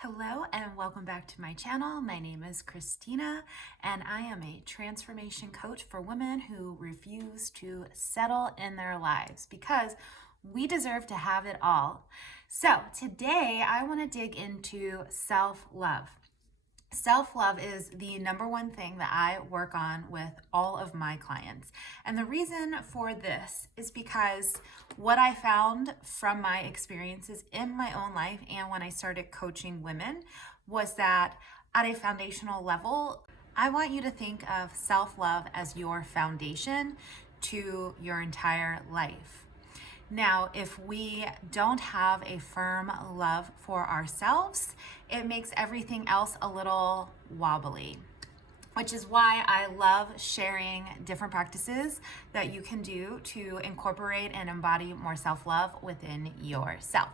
Hello and welcome back to my channel. My name is Christina and I am a transformation coach for women who refuse to settle in their lives because we deserve to have it all. So today I want to dig into self-love. Self-love is the number one thing that I work on with all of my clients. And the reason for this is because what I found from my experiences in my own life and when I started coaching women was that at a foundational level, I want you to think of self-love as your foundation to your entire life. Now, if we don't have a firm love for ourselves, it makes everything else a little wobbly, which is why I love sharing different practices that you can do to incorporate and embody more self-love within yourself.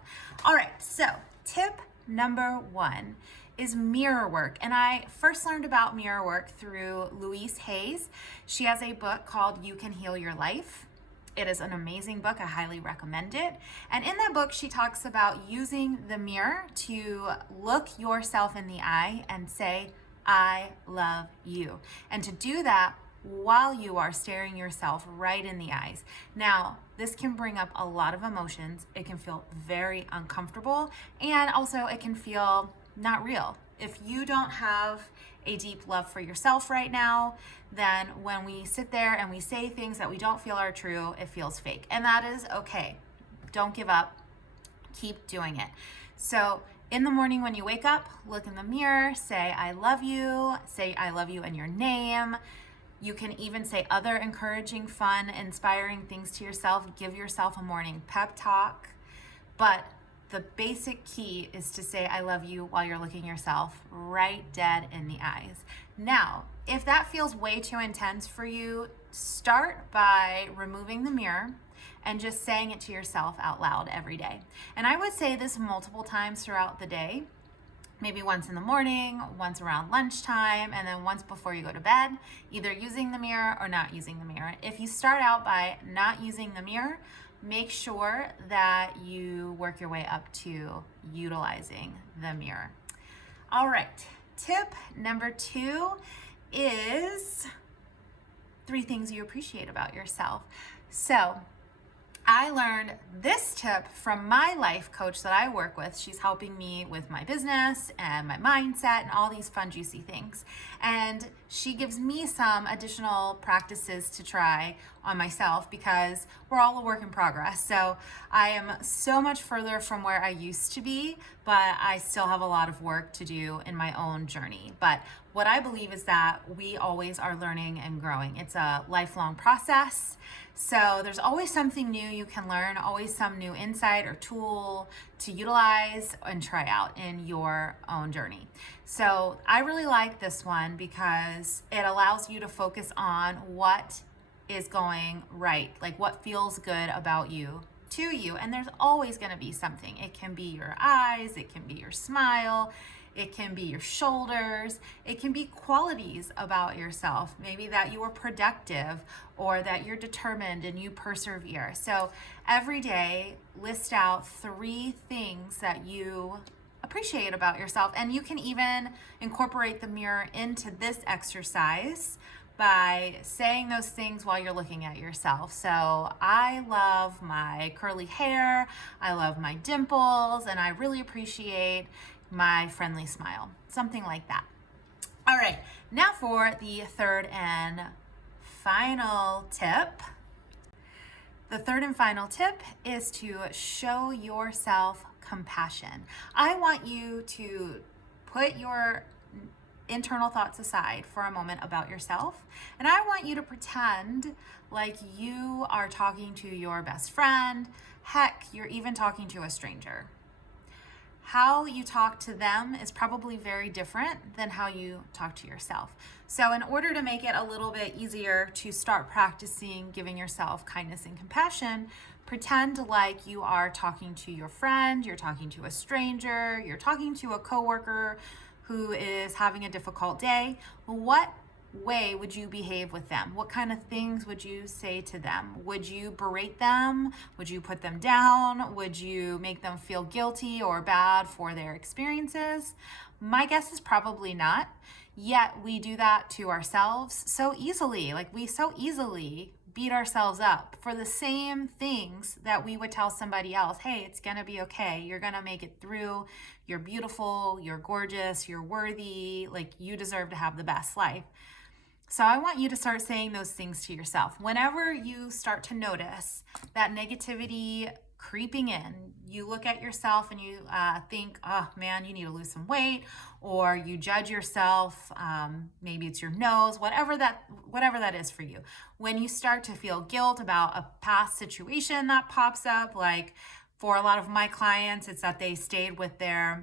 All right, so tip number one is mirror work. And I first learned about mirror work through Louise Hayes. She has a book called You Can Heal Your Life. It is an amazing book. I highly recommend it. And in that book, she talks about using the mirror to look yourself in the eye and say, I love you. And to do that while you are staring yourself right in the eyes. Now, this can bring up a lot of emotions. It can feel very uncomfortable, and also it can feel not real. If you don't have a deep love for yourself right now, then when we sit there and we say things that we don't feel are true, it feels fake. And that is okay. Don't give up. Keep doing it. So in the morning when you wake up, look in the mirror, say I love you in your name. You can even say other encouraging, fun, inspiring things to yourself. Give yourself a morning pep talk. But the basic key is to say I love you while you're looking yourself right dead in the eyes. Now, if that feels way too intense for you, start by removing the mirror and just saying it to yourself out loud every day. And I would say this multiple times throughout the day, maybe once in the morning, once around lunchtime, and then once before you go to bed, either using the mirror or not using the mirror. If you start out by not using the mirror, make sure that you work your way up to utilizing the mirror. All right, tip number two is 3 things you appreciate about yourself. So I learned this tip from my life coach that I work with. She's helping me with my business and my mindset and all these fun, juicy things. And she gives me some additional practices to try on myself because we're all a work in progress. So I am so much further from where I used to be, but I still have a lot of work to do in my own journey. But what I believe is that we always are learning and growing. It's a lifelong process. So there's always something new you can learn, always some new insight or tool to utilize and try out in your own journey. So I really like this one because it allows you to focus on what is going right, like what feels good about you to you. And there's always going to be something. It can be your eyes, it can be your smile, it can be your shoulders, it can be qualities about yourself, maybe that you are productive or that you're determined and you persevere. So every day, list out 3 things that you appreciate about yourself. And you can even incorporate the mirror into this exercise by saying those things while you're looking at yourself. So I love my curly hair, I love my dimples, and I really appreciate my friendly smile, something like that. All right, now for the third and final tip. The third and final tip is to show yourself compassion. I want you to put your internal thoughts aside for a moment about yourself, and I want you to pretend like you are talking to your best friend. Heck, you're even talking to a stranger. How you talk to them is probably very different than how you talk to yourself. So in order to make it a little bit easier to start practicing giving yourself kindness and compassion, pretend like you are talking to your friend, you're talking to a stranger, you're talking to a coworker who is having a difficult day. What way would you behave with them? What kind of things would you say to them? Would you berate them? Would you put them down? Would you make them feel guilty or bad for their experiences? My guess is probably not. Yet we do that to ourselves so easily. Like, we so easily beat ourselves up for the same things that we would tell somebody else. Hey, it's gonna be okay. You're gonna make it through. You're beautiful, you're gorgeous, you're worthy. Like, you deserve to have the best life. So I want you to start saying those things to yourself. Whenever you start to notice that negativity creeping in, you look at yourself and you think, oh man, you need to lose some weight, or you judge yourself, maybe it's your nose, whatever that is for you. When you start to feel guilt about a past situation that pops up, like for a lot of my clients, it's that they stayed with their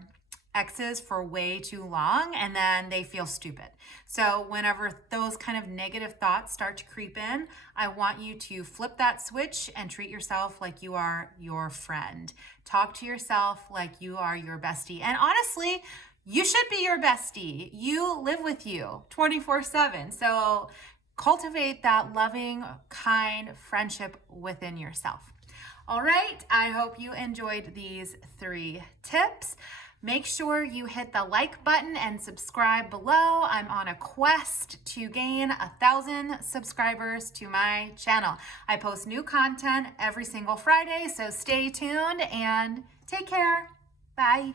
exes for way too long and then they feel stupid. So whenever those kind of negative thoughts start to creep in, I want you to flip that switch and treat yourself like you are your friend. Talk to yourself like you are your bestie. And honestly, you should be your bestie. You live with you 24/7. So cultivate that loving, kind friendship within yourself. All right, I hope you enjoyed these 3 tips. Make sure you hit the like button and subscribe below. I'm on a quest to gain 1,000 subscribers to my channel. I post new content every single Friday, so stay tuned and take care. Bye.